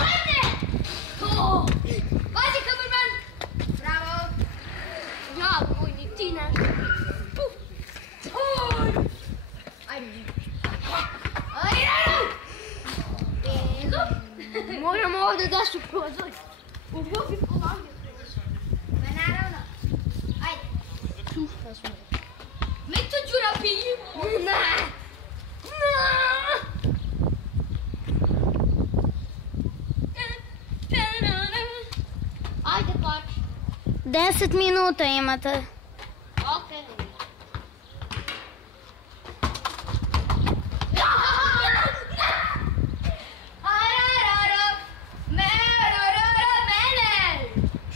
Ajde! To! Pazi, kamerman! Bravo! Ja, moj, ni ti nešto. Ajde! Ajde! Moramo ovdje daš u prozor. U ljubi polavlju. Pa naravno. Ajde. Čušta smo. Me to đura pijemo. Ne! Ajde, plač. 10 minuta imate. Okej.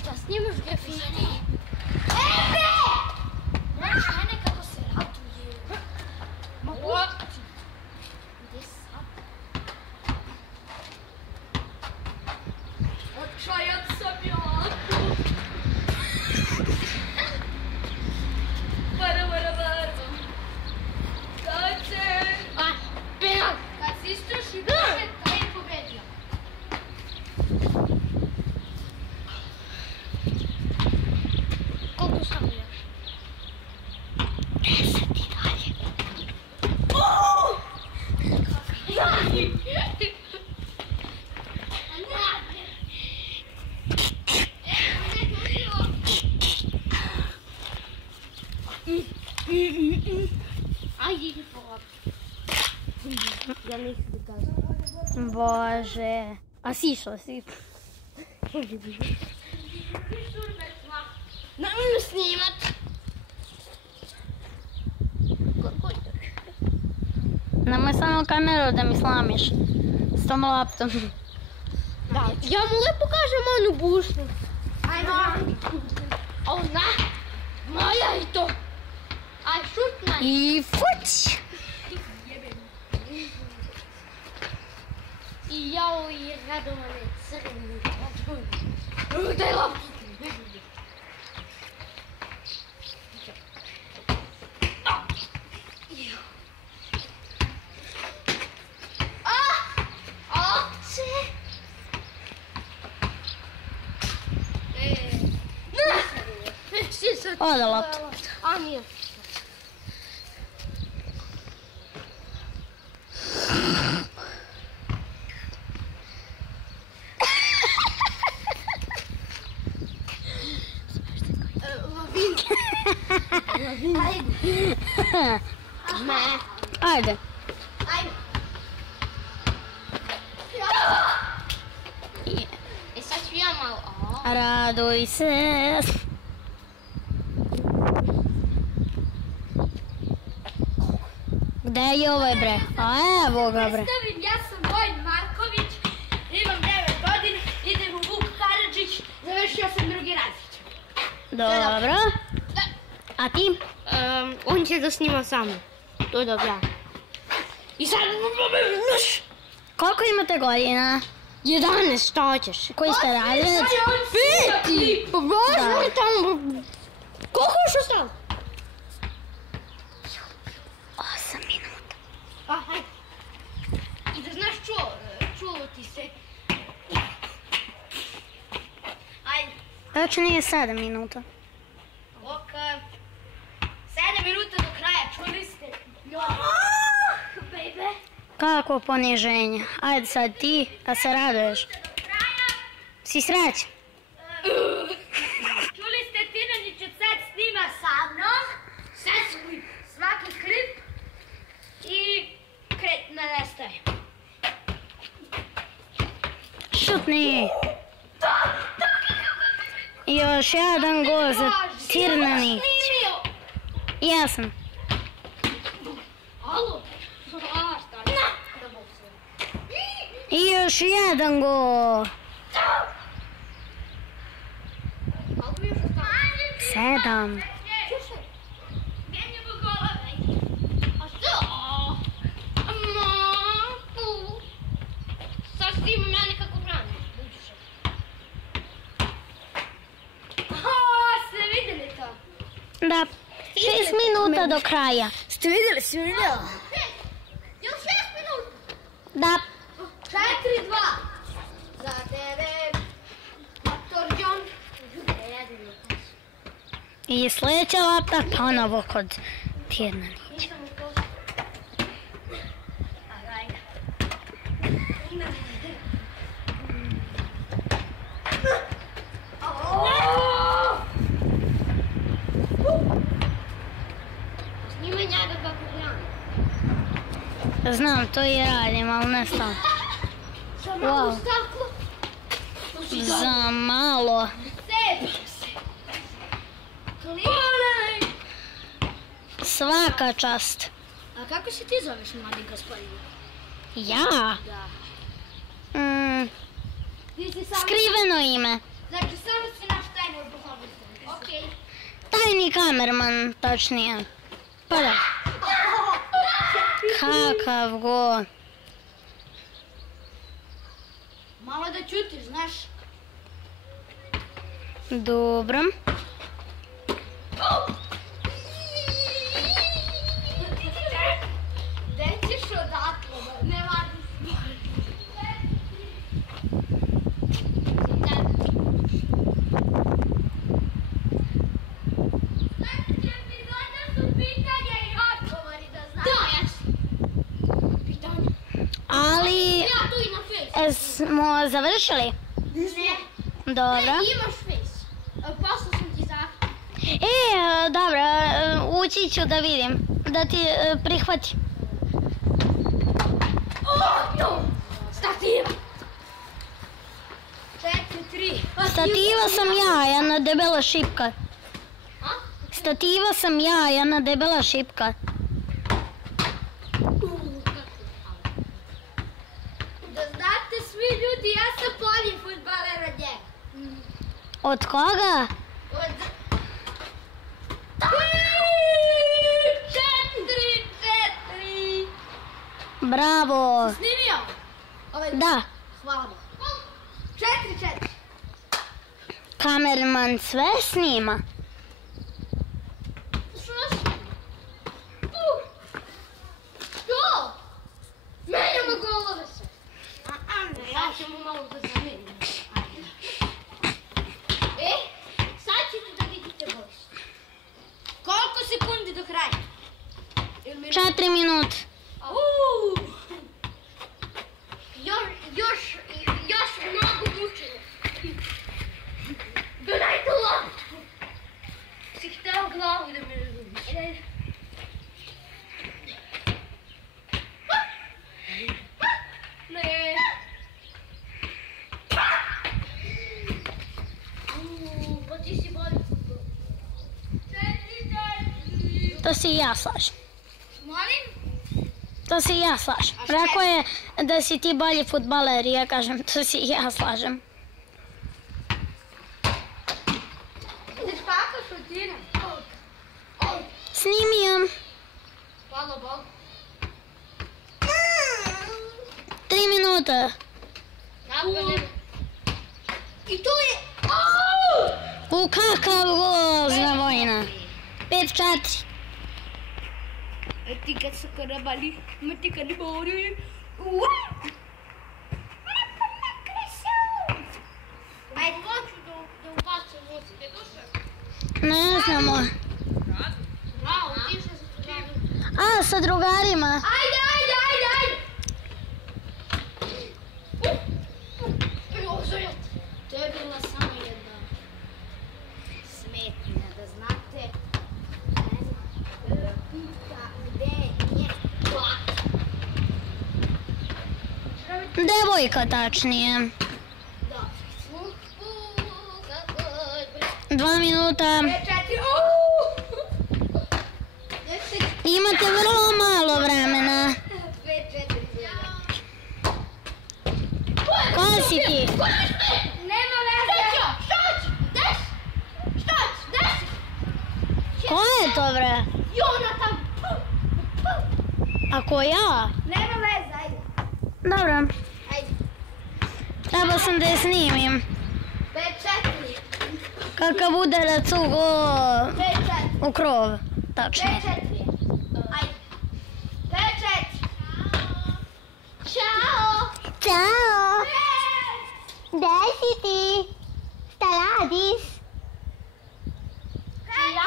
Šta snimaš grafiti? Ebe! Znaš mene kako se ratuje. Ma uopći. Gdje sad? Očajat sam jako. Bara. Kad se... penal! Kad si istroši pored, taj je pobedio. Koliko sam još? 10 i dalje. Jani! Ajde, idi polako. Ja neću da kažem. Bože. A sišao si. Nemoj snimat. Nemoj samo kameru da mi slamiš. S tom laptom. Da, ja mu lepo kažem onu bušnu. Ajde. Ona. Moja je to. Aj, šutnaj. I fuć! I jao i Radovane crni. Daj loptu. Oda loptu. A nije. Ajde. Ajde. Sad ću ja malo. Raduj se. Gde je ovaj bre? A evo ga bre. Predstavim, ja sam Vojin Marković, imam 9 godina, idem u Vuk Karadžić, završio sam 2. razred. Dobro. A ti? On će da snima sa mnom. To je dobro. I sad... Koliko imate godina? 11, šta ćeš? Koji ste razred? 5! Pa važno je tamo... Koliko još ostalo? 8 minuta. Hajde. I da znaš čuo ti se. Ajde. Znači nije 7 minuta. Ok. 7 minuta do kraja, čuli ste? Baby. Kako poniženje. Ajde sad ti, da se raduješ. Si srećan? Čuli ste, Tinanić će sad snima sa mnom. Svaki klip. I nestaje. Šutni! Još jedan gol za Tirnanić. Jesam. Alo? I još jedan gol. 7. Menjamo golove. A što? Sad ti imam ja nekako brani. Ste vidjeli to? Da. 6 minuta do kraja. Ste vidjeli si video? Još 6 minuta. Da. 4-2. I sljedeća lopta ponovo kod Tirnanića. Snimaj njega kako gledam. Znam, to i radim, ali ne stalno. Za malo Wow. staklo. Za malo. Sebi se. Olej! Svaka čast. A kako se ti zoveš, mladi gospodin? Ja? Da. Ti si samo... Skriveno ime. Znači, samo si naš tajni duhovni. Okej. Tajni kamerman, tačnije. Pa da. Kakav go. Malo da ćutiš, znaš. Dobro. Gde ćeš odatle? Ne vadi se. Sljedeća epizoda su pitanja i odgovori, da znaš. Da, jesam. Pitanja. Ali, Ja tu i na Face. smo završili? Ne. Dobro. Imaš Face. Poslao sam ti zahtjev. Dobro, ući ću da vidim. Da ti prihvati. Stativa. 4, 3. Stativa sam ja, jedna debela šipka. Stativa sam ja, jedna debela šipka. Da znate svi ljudi, ja sam bolji fudbaler od njega. Od koga? Od... 4. Bravo. Snimio? Da, Hvala Bogu. 4. kamerman sve snima. Slušaj. To! Menjamo golove se. Ja ćemo malo da zamenimo. Sad ćete da vidite boš. Koliko sekundi do kraja? 4 minute. Još mnogo mučenja. Dodajte loptu. Si hteo glavu da me razumiješ. Ne. Pa ti si bolji futbol. 4. To si i ja slažem. Molim? To si i ja slažem. Rekao je da si ti bolji fudbaler i ja kažem to si i ja slažem. Ideš kako šutiram? Snimio. Hvala Bogu. 3 minuta. I to je... U kakav gol za Vojina. 5-4. Ti kad su karabali, ti kad ne bori. Ajde, hoću da ubacim muzike, duše. Ne znamo. Bravo, ti što se drugario. A, sa drugarima. Ajde! To je bila samo jedna smetnja, da znate. Pita gde je plak. Devojka tačnije. Da. 2 minuta. 4. Imate vrlo malo vremena. 5, 4. Ko si ti? Nema veze. Šta? Ko je to bre? Jonatan. Ako ja? Nema veze, ajde. Dobro. Ajde. Trebao sam da je snimim. 5, 4. Kakav udarac u go... 5, 4. u krov. 5, Tačnije. 4. Ajde. 5, 4. Ćao. Ćao. Gde si ti? Šta radiš? Ja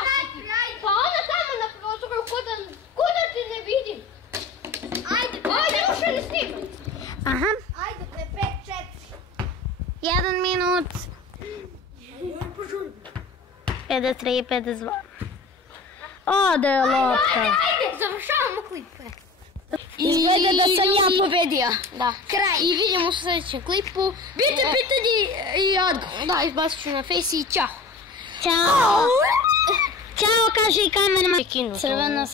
53, 52. Ode je lopta. Ajde, završavamo klip. Izgleda da sam ja pobedio. Da. Kraj. I vidimo se u sljedećem klipu. Biće pitanje i odgovor. Da, izbacit ću na Face i ćao. Ćao. Ćao, kaže i kamerman. Crvena